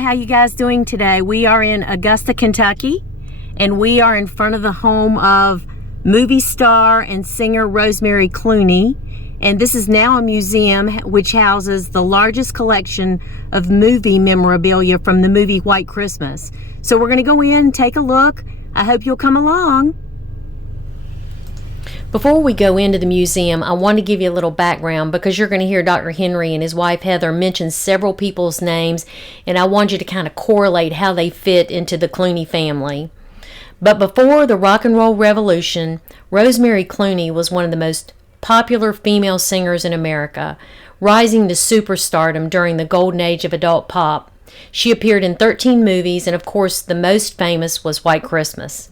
Hi, how you guys doing today? We are in Augusta, Kentucky, and we are in front of the home of movie star and singer Rosemary Clooney. And this is now a museum which houses the largest collection of movie memorabilia from the movie White Christmas. So we're going to go in and take a look. I hope you'll come along. Before we go into the museum, I want to give you a little background because you're going to hear Dr. Henry and his wife Heather mention several people's names, and I want you to kind of correlate how they fit into the Clooney family. But before the rock and roll revolution, Rosemary Clooney was one of the most popular female singers in America, rising to superstardom during the golden age of adult pop. She appeared in 13 movies, and of course the most famous was White Christmas.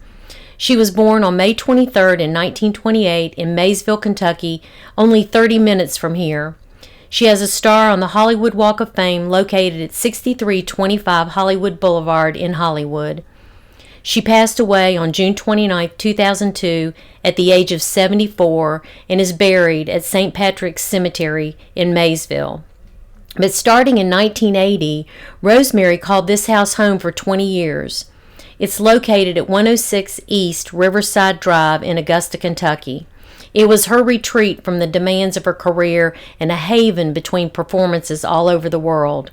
She was born on May 23rd in 1928 in Maysville, Kentucky, only 30 minutes from here. She has a star on the Hollywood Walk of Fame located at 6325 Hollywood Boulevard in Hollywood. She passed away on June 29, 2002 at the age of 74 and is buried at St. Patrick's Cemetery in Maysville. But starting in 1980, Rosemary called this house home for 20 years. It's located at 106 East Riverside Drive in Augusta, Kentucky. It was her retreat from the demands of her career and a haven between performances all over the world.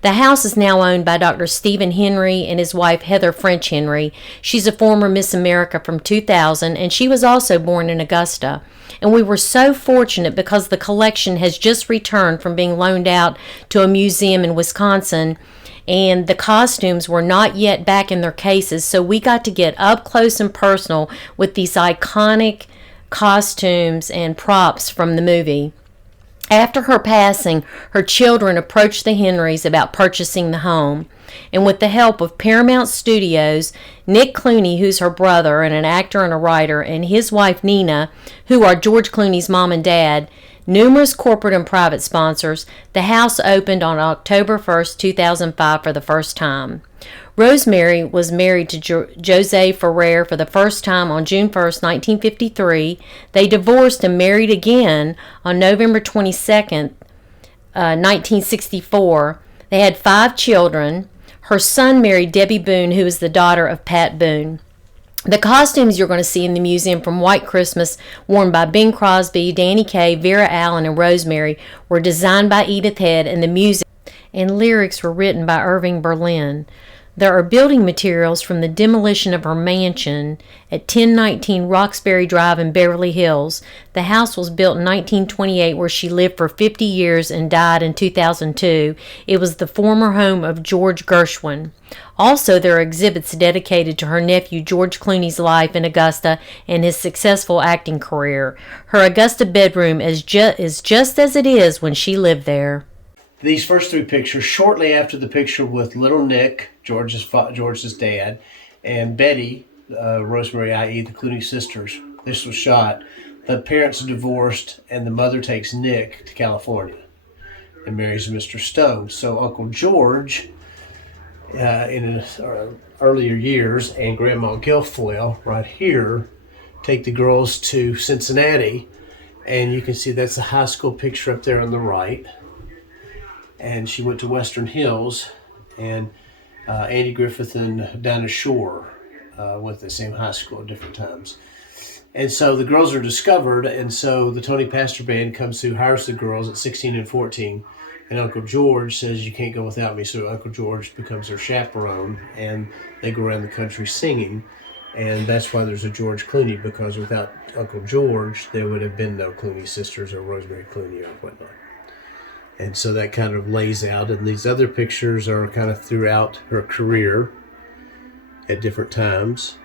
The house is now owned by Dr. Stephen Henry and his wife Heather French Henry. She's a former Miss America from 2000, and she was also born in Augusta. And we were so fortunate because the collection has just returned from being loaned out to a museum in Wisconsin, and the costumes were not yet back in their cases, so we got to get up close and personal with these iconic costumes and props from the movie. After her passing, her children approached the Henrys about purchasing the home, and with the help of Paramount Studios, Nick Clooney, who's her brother and an actor and a writer, and his wife Nina, who are George Clooney's mom and dad, numerous corporate and private sponsors, the house opened on October 1st, 2005 for the first time. Rosemary was married to Jose Ferrer for the first time on June 1st, 1953. They divorced and married again on November 22nd, 1964. They had 5 children. Her son married Debbie Boone, who is the daughter of Pat Boone. The costumes you're going to see in the museum from White Christmas, worn by Bing Crosby, Danny Kaye, Vera Allen, and Rosemary, were designed by Edith Head, and the music and lyrics were written by Irving Berlin. There are building materials from the demolition of her mansion at 1019 Roxbury Drive in Beverly Hills. The house was built in 1928, where she lived for 50 years and died in 2002. It was the former home of George Gershwin. Also, there are exhibits dedicated to her nephew George Clooney's life in Augusta and his successful acting career. Her Augusta bedroom is just as it is when she lived there. These first 3 pictures, shortly after the picture with little Nick, George's dad, and Betty, Rosemary, i.e. the Clooney sisters. This was shot. The parents are divorced, and the mother takes Nick to California and marries Mr. Stone. So Uncle George, in his earlier years, and Grandma Guilfoyle, right here, take the girls to Cincinnati, and you can see that's a high school picture up there on the right. And she went to Western Hills, and Andy Griffith and Dinah Shore went to the same high school at different times. And so the girls are discovered, and so the Tony Pastor Band comes through, hires the girls at 16 and 14, and Uncle George says, "You can't go without me." So Uncle George becomes their chaperone, and they go around the country singing, and that's why there's a George Clooney, because without Uncle George, there would have been no Clooney sisters or Rosemary Clooney or whatnot. And so that kind of lays out, and these other pictures are kind of throughout her career at different times.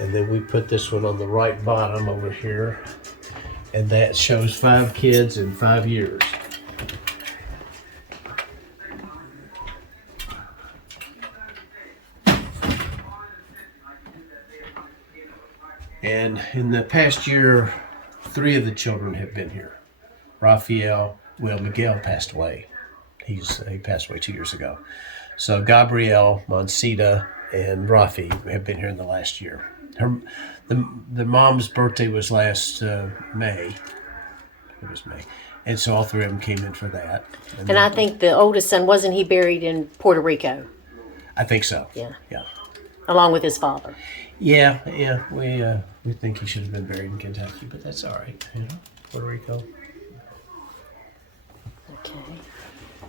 And then we put this one on the right bottom over here, and that shows 5 kids in 5 years. And in the past year, 3 of the children have been here. Miguel passed away. He passed away 2 years ago. So Gabrielle, Monsita, and Rafi have been here in the last year. The mom's birthday was last May. It was May. And so all three of them came in for that. And I think the oldest son, wasn't he buried in Puerto Rico? I think so. Yeah. Yeah. Along with his father. Yeah. We think he should have been buried in Kentucky, but that's all right. Puerto Rico. Okay.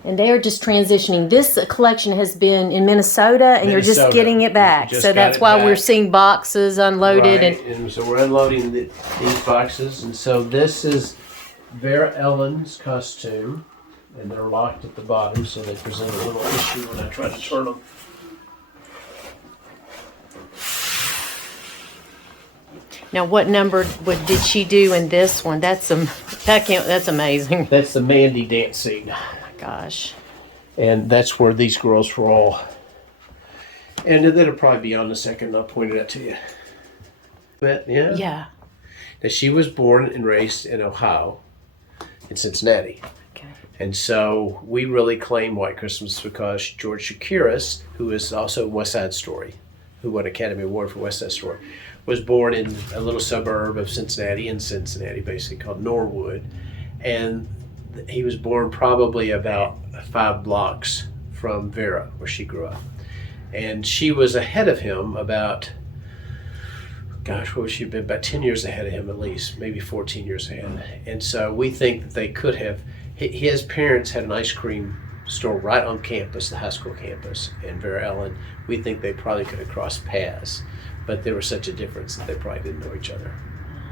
And they are just transitioning. This collection has been in Minnesota, and you're just getting it back. Just So got that's it why back. we're seeing boxes unloaded. Right. And so we're unloading these boxes, and so this is Vera Ellen's costume, and they're locked at the bottom, so they present a little issue when I try to turn them. Now, what number did she do in this one? That's amazing. That's the Mandy dance scene. Oh my gosh. And that's where these girls were all. And that'll probably be on the second. I'll point it out to you. But yeah. Yeah. Now she was born and raised in Ohio, in Cincinnati. Okay. And so we really claim White Christmas because George Chakiris, who is also West Side Story, who won Academy Award for West Side Story, was born in a little suburb of Cincinnati, basically called Norwood. And he was born probably about 5 blocks from Vera, where she grew up. And she was ahead of him about, what would she have been? About 10 years ahead of him at least, maybe 14 years ahead. And so we think that they could have, his parents had an ice cream store right on campus, the high school campus, and Vera Ellen, we think they probably could have crossed paths, but there was such a difference that they probably didn't know each other.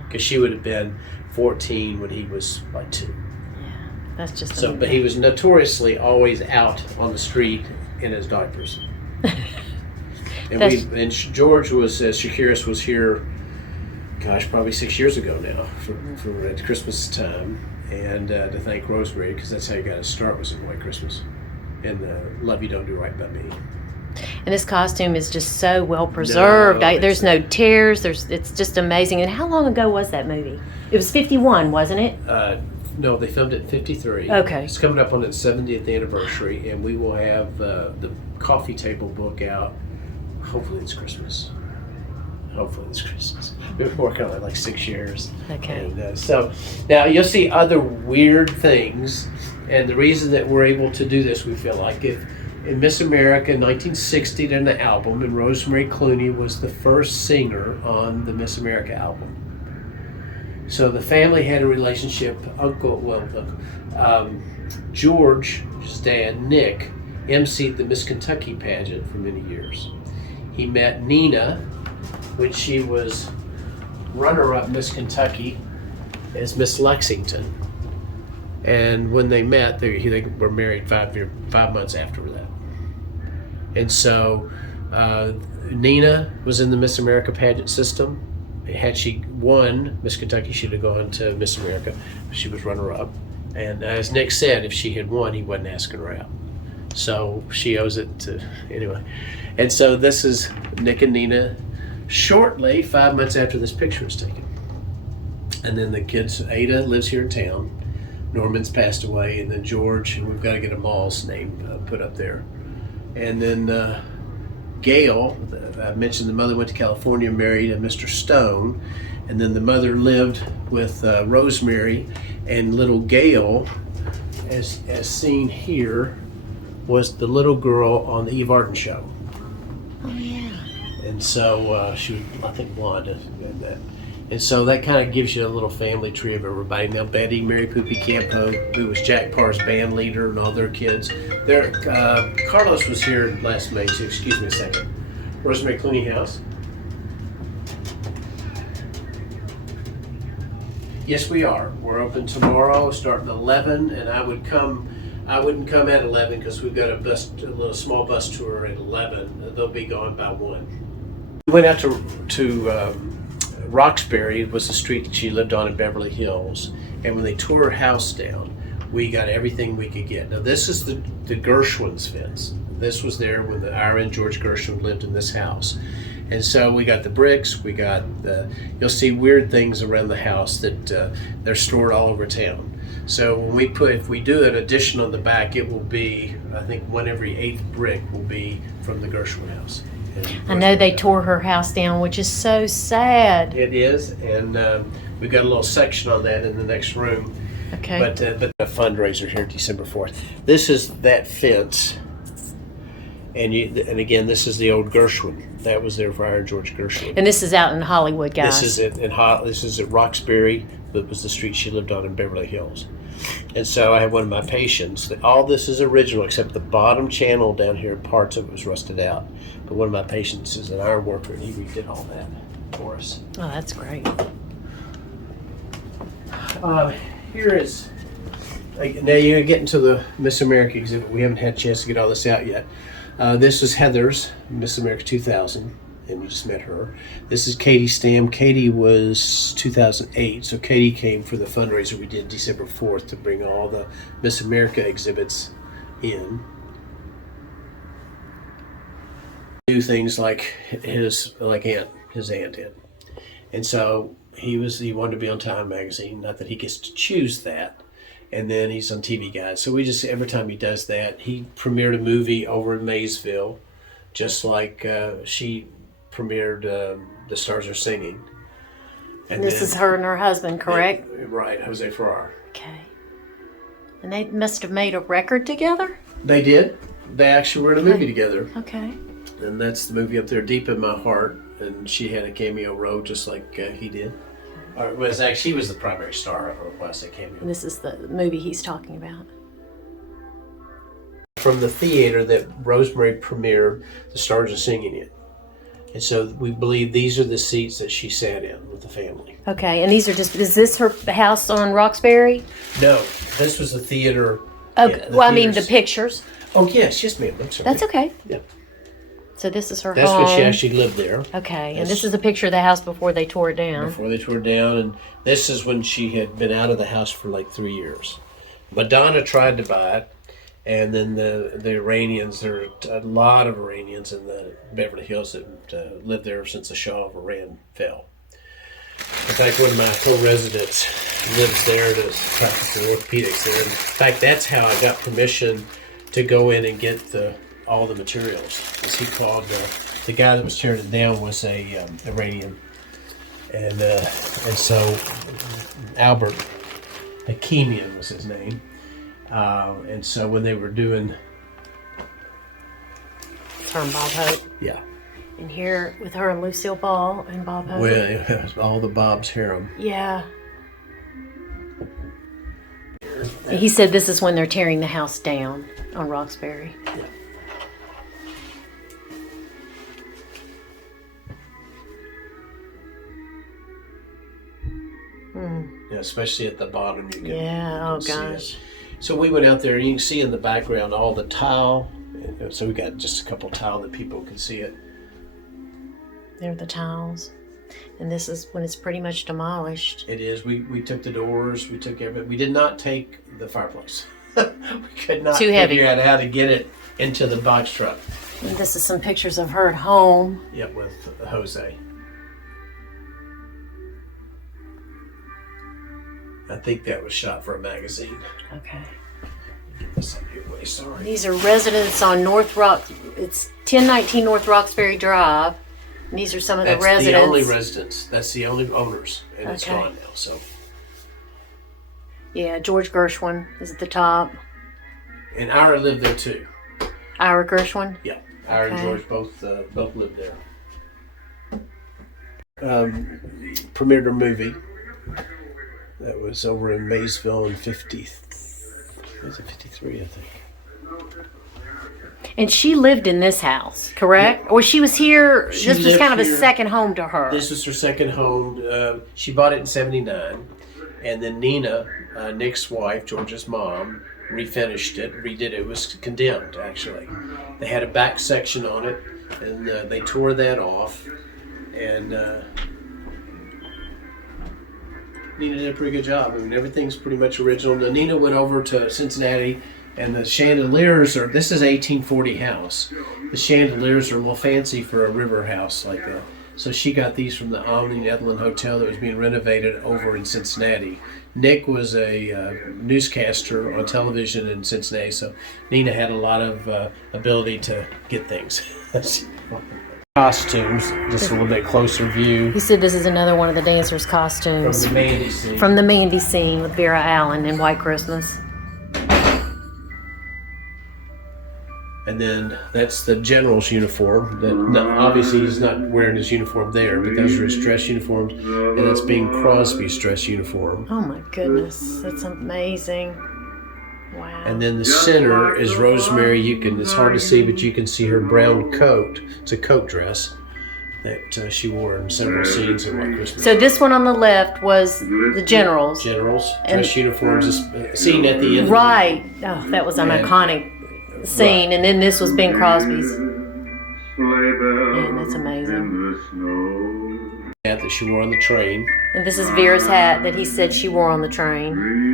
Because she would have been 14 when he was like 2. That's just so. But he was notoriously always out on the street in his diapers. And George was, Shakiris was here, probably 6 years ago now for at Christmas time, and to thank Rosemary, because that's how he got his start, was in White Christmas, and Love You Don't Do Right by Me. And this costume is just so well preserved. There's no tears. It's just amazing. And how long ago was that movie? It was 51, wasn't it? No, they filmed it in 53. Okay. It's coming up on its 70th anniversary, and we will have the coffee table book out. Hopefully it's Christmas. We've been working on it like 6 years. Okay. And so now you'll see other weird things, and the reason that we're able to do this, we feel like, if in Miss America in 1960 did an album, and Rosemary Clooney was the first singer on the Miss America album. So the family had a relationship. George, his dad, Nick, emceed the Miss Kentucky pageant for many years. He met Nina when she was runner-up Miss Kentucky as Miss Lexington. And when they met, they were married 5 months after that. And so Nina was in the Miss America pageant system. Had she won Miss Kentucky, she'd have gone to Miss America. She was runner-up. And as Nick said, if she had won, he wasn't asking her out. So she owes it to, anyway. And so this is Nick and Nina shortly, 5 months after this picture was taken. And then the kids, Ada lives here in town. Norman's passed away, and then George, and we've got to get a Moll's name put up there. And then Gail, I mentioned the mother went to California, married a Mr. Stone, and then the mother lived with Rosemary, and little Gail, as seen here, was the little girl on the Eve Arden show. Oh yeah. And so she was, I think, blonde. And so that kind of gives you a little family tree of everybody. Now Betty, Mary Poopy Campo, who was Jack Parr's band leader, and all their kids. Carlos was here last May too. Excuse me a second. Rosemary Clooney House. Yes, we are. We're open tomorrow, starting at 11, and I wouldn't come at 11 because we've got a little small bus tour at 11. They'll be gone by 1. We went out to Roxbury. Was the street that she lived on in Beverly Hills, and when they tore her house down, we got everything we could get. Now this is the Gershwin's fence. This was there when Ira and George Gershwin lived in this house. And so we got the bricks, we got you'll see weird things around the house that they're stored all over town. So when if we do an addition on the back, it will be, I think 1 every 8th brick will be from the Gershwin house. I know they tore her house down, which is so sad. It is, and we've got a little section on that in the next room. Okay. But a fundraiser here December 4th. This is that fence. And again, this is the old Gershwin. That was there for our George Gershwin. And this is out in Hollywood, guys. This is at Roxbury. That was the street she lived on in Beverly Hills. And so I had one of my patients that all this is original except the bottom channel down here, parts of it was rusted out. But one of my patients is an iron worker and he redid all that for us. Oh, that's great. Here is, now you're getting to the Miss America exhibit. We haven't had a chance to get all this out yet. This was Heather's Miss America 2000, and you just met her. This is Katie Stam. Katie was 2008, so Katie came for the fundraiser we did December 4th to bring all the Miss America exhibits in. Do things like his aunt did, and so he wanted to be on Time magazine. Not that he gets to choose that. And then he's on TV Guide. So we just, every time he does that, he premiered a movie over in Maysville, just like she premiered The Stars Are Singing. And this is her and her husband, correct? Right, Jose Farrar. Okay. And they must have made a record together? They did. They actually were in a movie together. Okay. And that's the movie up there, Deep in My Heart. And she had a cameo role just like he did. Or it was actually, she was the primary star of it. When I say cameo. And this is the movie he's talking about. From the theater that Rosemary premiered The Stars Are Singing in. And so we believe these are the seats that she sat in with the family. Okay, and these are just, is this her house on Roxbury? No, this was the theater. Okay, yeah, I mean the pictures. Oh, yes, ma'am. I'm sorry. That's okay. Yeah. So this is her That's home. when she actually lived there. Okay, and this is a picture of the house before they tore it down. Before they tore it down, and this is when she had been out of the house for like 3 years. Madonna tried to buy it, and then the Iranians, there are a lot of Iranians in the Beverly Hills that lived there since the Shah of Iran fell. In fact, one of my co-residents lives there to practice the orthopedics there. In fact, that's how I got permission to go in and get all the materials. As he called the guy that was tearing it down was a Iranian, and so Albert Hakimian was his name, and so when they were doing, It's her and Bob Hope. yeah, And here with her and Lucille Ball and Bob Hope. well, it was all the Bob's harem. Yeah. He said this is when they're tearing the house down on Roxbury. Yeah. Yeah, especially at the bottom, you can. Yeah, oh see gosh. it. So we went out there, and you can see in the background all the tile. So we got just a couple tile that people can see it. They're the tiles. And this is when it's pretty much demolished. It is. We took the doors. We took everything. We did not take the fireplace. We could not Too heavy. figure out how to get it into the box truck. And this is some pictures of her at home. Yep, with Jose. I think that was shot for a magazine. Okay. Get this up here way, sorry. These are residents on it's 1019 North Roxbury Drive. And these are some of the That's residents. the only residents. That's the only owners, and it's Okay. gone now. So, Yeah, George Gershwin is at the top. and Ira lived there too. Ira Gershwin. Yeah, Ira and Okay. George both lived there. Premiered a movie that was over in Maysville in 53, I think. And she lived in this house, correct? Or she was here, She this was lived kind of a here. second home to her. This was her second home. She bought it in '79, and then Nina, Nick's wife, George's mom, refinished it, redid it. It was condemned, actually. They had a back section on it, and they tore that off, and Nina did a pretty good job. I mean, everything's pretty much original. Now, Nina went over to Cincinnati, and the chandeliers are, this is 1840 house. The chandeliers are a little fancy for a river house like that. So she got these from the Omni Netherland Hotel that was being renovated over in Cincinnati. Nick was a newscaster on television in Cincinnati, so Nina had a lot of ability to get things. costumes, just a little bit closer view. He said this is another one of the dancers' costumes. From the Mandy scene. From the Mandy scene with Vera Allen in White Christmas. And then that's the general's uniform. Obviously he's not wearing his uniform there, but those are his dress uniforms, and that's Bing Crosby's dress uniform. Oh my goodness, that's amazing. Wow. And then the center is Rosemary. It's hard to see, but you can see her brown coat. It's a coat dress that she wore in several scenes in White Christmas. So this one on the left was the general's. Dress uniforms is seen at the end. Right. Oh, that was an iconic scene. Right. And then this was Bing Crosby's. Man, that's amazing. Hat that she wore on the train. And this is Vera's hat that he said she wore on the train.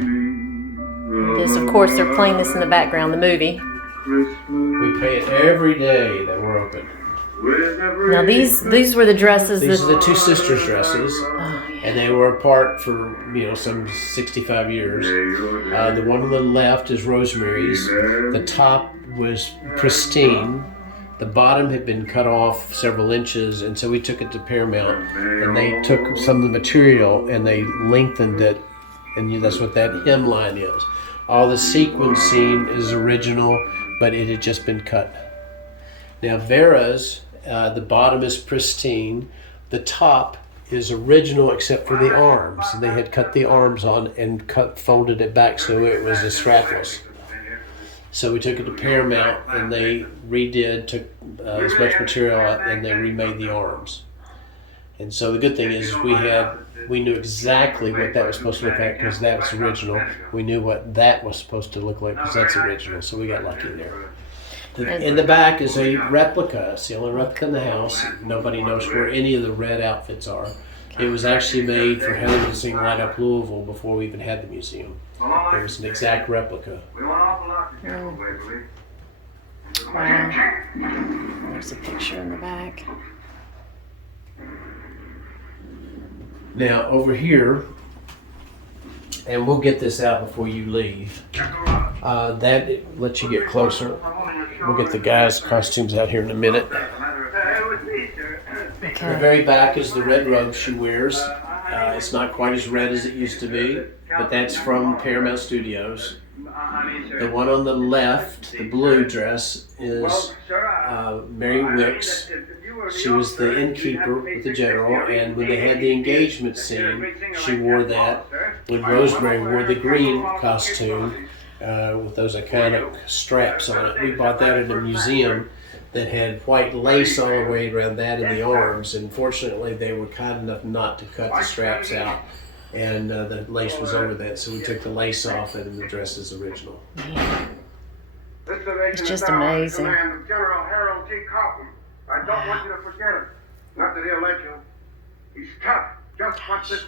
This, of course, they're playing this in the background, the movie. We play it every day that we're open. Now these were the dresses. These are the two sisters' dresses, and they were apart for some 65 years. The one on the left is Rosemary's. The top was pristine. The bottom had been cut off several inches, and so we took it to Paramount, and they took some of the material and they lengthened it, and that's what that hemline is. All the sequencing is original, but it had just been cut. Now Vera's, the bottom is pristine. The top is original except for the arms. They had cut the arms on and folded it back so it was a strapless. So we took it to Paramount and they took as much material out and they remade the arms. And so the good thing is we knew exactly what that was supposed to look like because that was original. We knew what that was supposed to look like because that's original. So we got lucky there. In the back is a replica. It's the only replica in the house. Nobody knows where any of the red outfits are. It was actually made for Heather to sing Light Up Louisville before we even had the museum. It was an exact replica. Wow. There's a picture in the back. Now over here, and we'll get this out before you leave. That lets you get closer. We'll get the guys' costumes out here in a minute. Okay. The very back is the red robe she wears. It's not quite as red as it used to be, but that's from Paramount Studios. The one on the left, the blue dress, is Mary Wicks. She was the innkeeper with the general, and when they had the engagement scene, she wore that. When Rosemary wore the green costume with those iconic straps on it, we bought that at a museum that had white lace all the way around that in the arms, and fortunately they were kind enough not to cut the straps out, and the lace was over that, so we took the lace off it and the dress is original. Yeah. It's just amazing. I don't want you to forget him. Not that he'll let you. He's tough. Just watch this.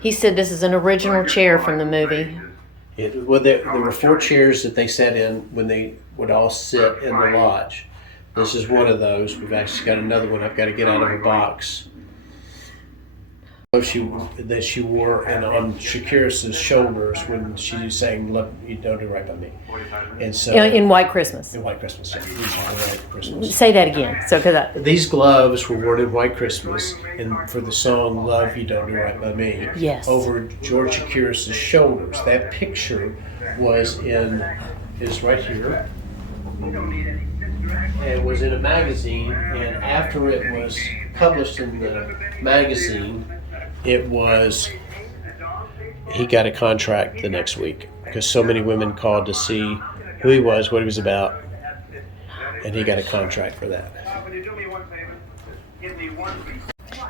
He said this is an original chair from the movie. There were 4 chairs that they sat in when they would all sit in the lodge. This is one of those. We've actually got another one I've got to get out of a box. That she wore and on Shakira's shoulders when she sang "Love You Don't Do Right by Me," and so In White Christmas. in White Christmas, White Christmas. Say that again. These gloves were worn in White Christmas, and for the song "Love You Don't Do Right by Me," yes, over George Shakira's shoulders. That picture is right here. It was in a magazine, and after it was published in the magazine, he got a contract the next week because so many women called to see who he was, what he was about, and he got a contract for that.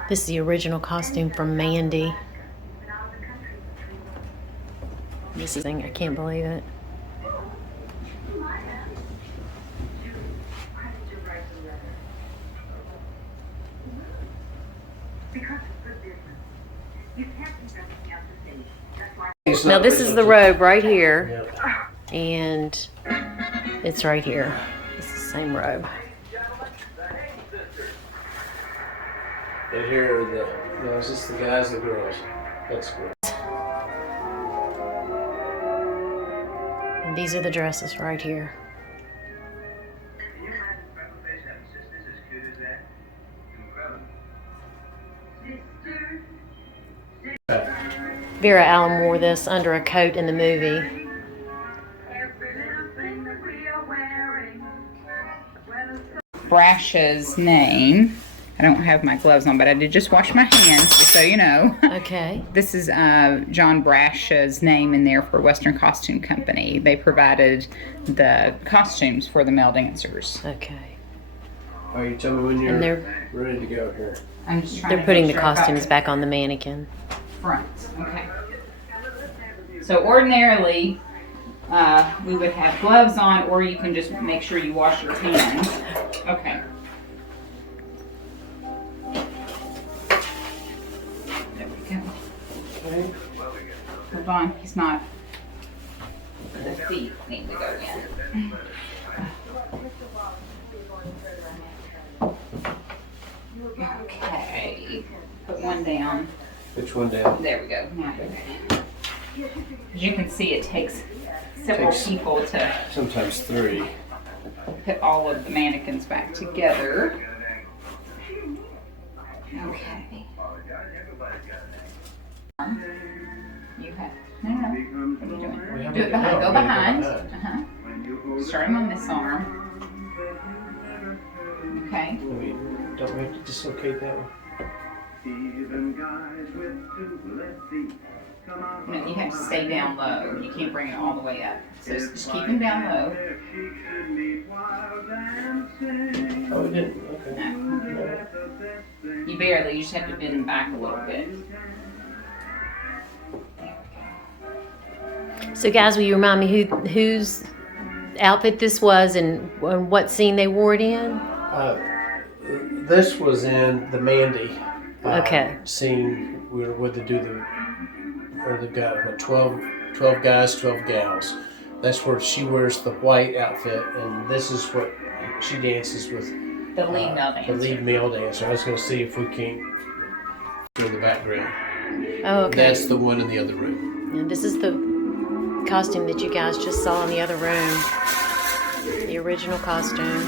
This is the original costume from Mandy. This thing, I can't believe it. Now this is the robe right here, and it's right here. It's the same robe. And here are is this the guys and the girls? That's great. And these are the dresses right here. Vera Allen wore this under a coat in the movie. Brash's name. I don't have my gloves on, but I did just wash my hands, just so you know. Okay. This is John Brash's name in there for Western Costume Company. They provided the costumes for the male dancers. Okay. All right, you tell me when And you're they're ready to go here. I'm just trying they're to putting make the sure I've got costumes back on the mannequin. front. Okay. So ordinarily, we would have gloves on, or you can just make sure you wash your hands. Okay. There we go. Hold on, he's not. The feet need to go in. Okay. Put one down. Which one down? There we go. Now, as you can see, it takes several people to Sometimes 3. put all of the mannequins back together. Okay. You have. No. What are you doing? Do it behind. Go behind. Start him on this arm. Okay. Don't we have to dislocate that one? No, you have to stay down low. You can't bring it all the way up. So just keep him down low. Oh, we didn't. Okay. No. You barely. You just have to bend him back a little bit. So, guys, will you remind me whose outfit this was and what scene they wore it in? This was in the Mandy Okay. scene where they do the guy, 12 guys, 12 gals. That's where she wears the white outfit, and this is what she dances with. The lead male dancer. The lead male dancer. I was going to see if we can't do the background. Oh, okay. That's the one in the other room. And this is the costume that you guys just saw in the other room. The original costume.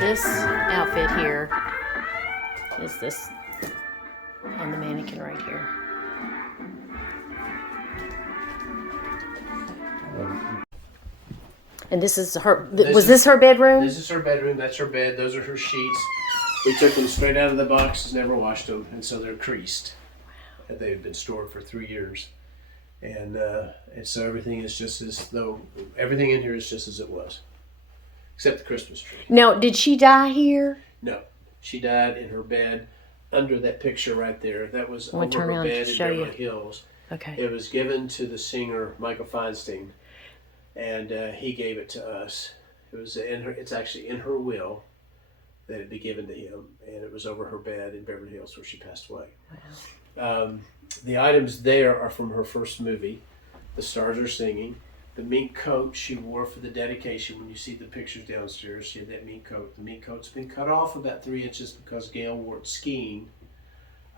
This outfit here is this on the mannequin right here. And this is her. Was this her bedroom? This is her bedroom. That's her bed. Those are her sheets. We took them straight out of the boxes, never washed them, and so they're creased. Wow. They've been stored for 3 years, and so everything is just as though everything in here is just as it was, except the Christmas tree. Now, did she die here? No, she died in her bed under that picture right there. That was I'm gonna over turn her around to bed in show you. Beverly Hills. Okay. It was given to the singer Michael Feinstein, and he gave it to us. It was in her. It's actually in her will that it be given to him, and it was over her bed in Beverly Hills where she passed away. Wow. The items there are from her first movie, The Stars Are Singing. The mink coat she wore for the dedication. When you see the pictures downstairs, she had that mink coat. The mink coat's been cut off about 3 inches because Gail wore it skiing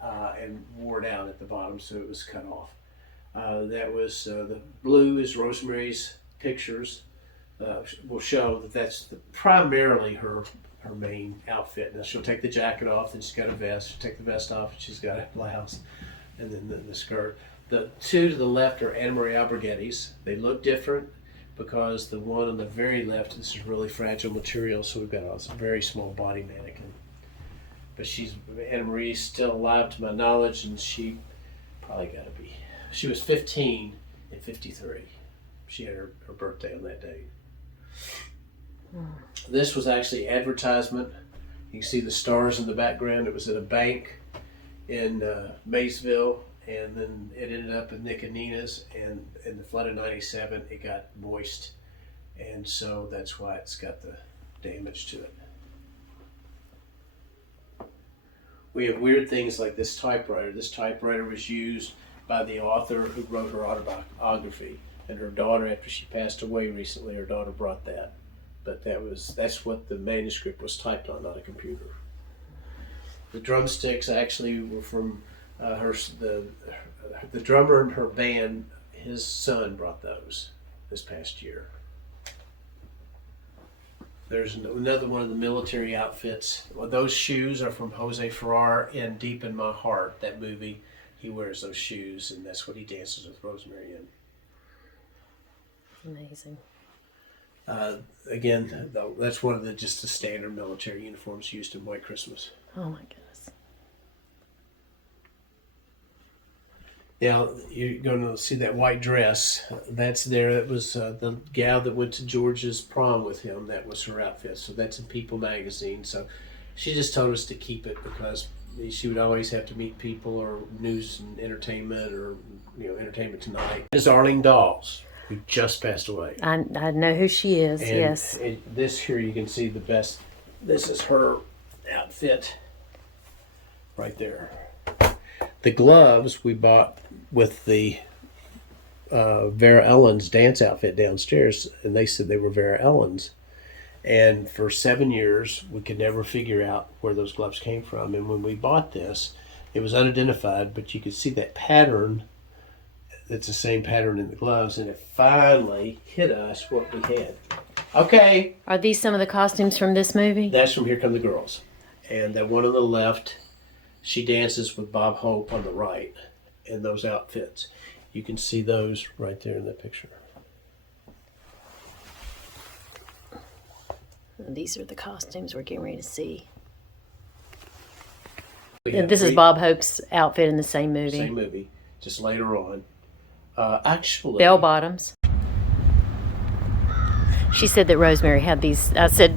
and wore it out at the bottom, so it was cut off. That was the blue is Rosemary's pictures. Will show that that's primarily her main outfit. Now she'll take the jacket off, then she's got a vest. She'll take the vest off, and she's got a blouse, and then the skirt. The two to the left are Anna Marie Alberghetti's. They look different because the one on the very left, this is really fragile material, so we've got a very small body mannequin. But Anna Marie's still alive to my knowledge, and she probably got to be. She was 15 in 53. She had her birthday on that date. This was actually advertisement. You can see the stars in the background. It was at a bank in Maysville, and then it ended up in Nick and Nina's, and in the flood of 97 it got moist, and so that's why it's got the damage to it. We have weird things like this typewriter. This typewriter was used by the author who wrote her autobiography, and her daughter, after she passed away recently, her daughter brought that. But that's what the manuscript was typed on, not a computer. The drumsticks actually were from the drummer in her band. his son brought those this past year. There's another one of the military outfits. Well, those shoes are from Jose Ferrer in Deep in My Heart, that movie. He wears those shoes, and that's what he dances with Rosemary in. Amazing. Again, that's one of just the standard military uniforms used in White Christmas. Oh my goodness. Now, you're going to see that white dress. That's there. That was the gal that went to George's prom with him. That was her outfit. So that's in People magazine. So she just told us to keep it because she would always have to meet people or news and entertainment or, Entertainment Tonight. This is Arlene Dawes, who just passed away. I know who she is, And yes. This here you can see the best. This is her outfit right there. The gloves we bought with the Vera Ellen's dance outfit downstairs, and they said they were Vera Ellen's. And for 7 years, we could never figure out where those gloves came from. And when we bought this, it was unidentified, but you could see that pattern. It's the same pattern in the gloves, and it finally hit us what we had. Okay. Are these some of the costumes from this movie? That's from Here Come the Girls. And that one on the left, she dances with Bob Hope on the right in those outfits. You can see those right there in that picture. These are the costumes we're getting ready to see. We have This is three- Bob Hope's outfit in the same movie. Same movie, just later on. Actually, Bell bottoms. She said that Rosemary had these. I said,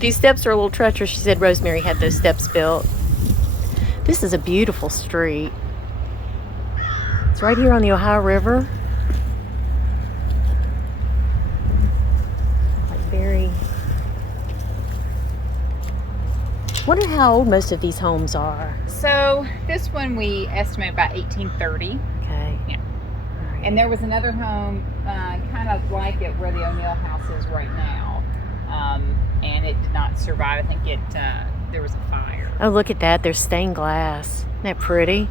these steps are a little treacherous. She said Rosemary had those steps built. This is a beautiful street. It's right here on the Ohio River. Like very. Wonder how old most of these homes are. So this one we estimate about 1830. Okay. Yeah. All right. And there was another home kind of like it where the O'Neill house is right now. And it did not survive. I think there was a fire. Oh, look at that. There's stained glass. Isn't that pretty?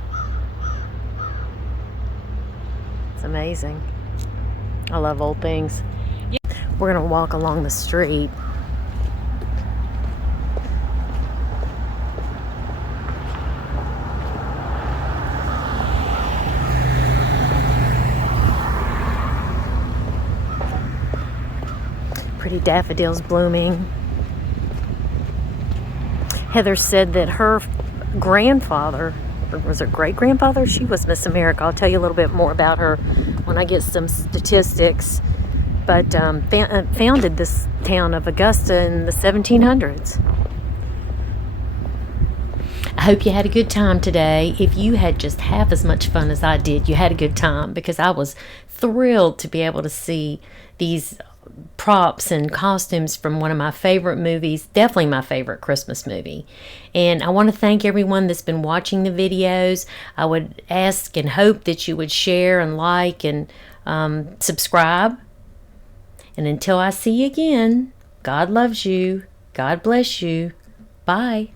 It's amazing. I love old things. Yeah. We're going to walk along the street. Pretty daffodils blooming. Heather said that her grandfather, or was it great-grandfather? She was Miss America. I'll tell you a little bit more about her when I get some statistics. But founded this town of Augusta in the 1700s. I hope you had a good time today. If you had just half as much fun as I did, you had a good time, because I was thrilled to be able to see these props and costumes from one of my favorite movies, definitely my favorite Christmas movie. And I want to thank everyone that's been watching the videos. I would ask and hope that you would share and like and subscribe. And until I see you again, God loves you. God bless you. Bye.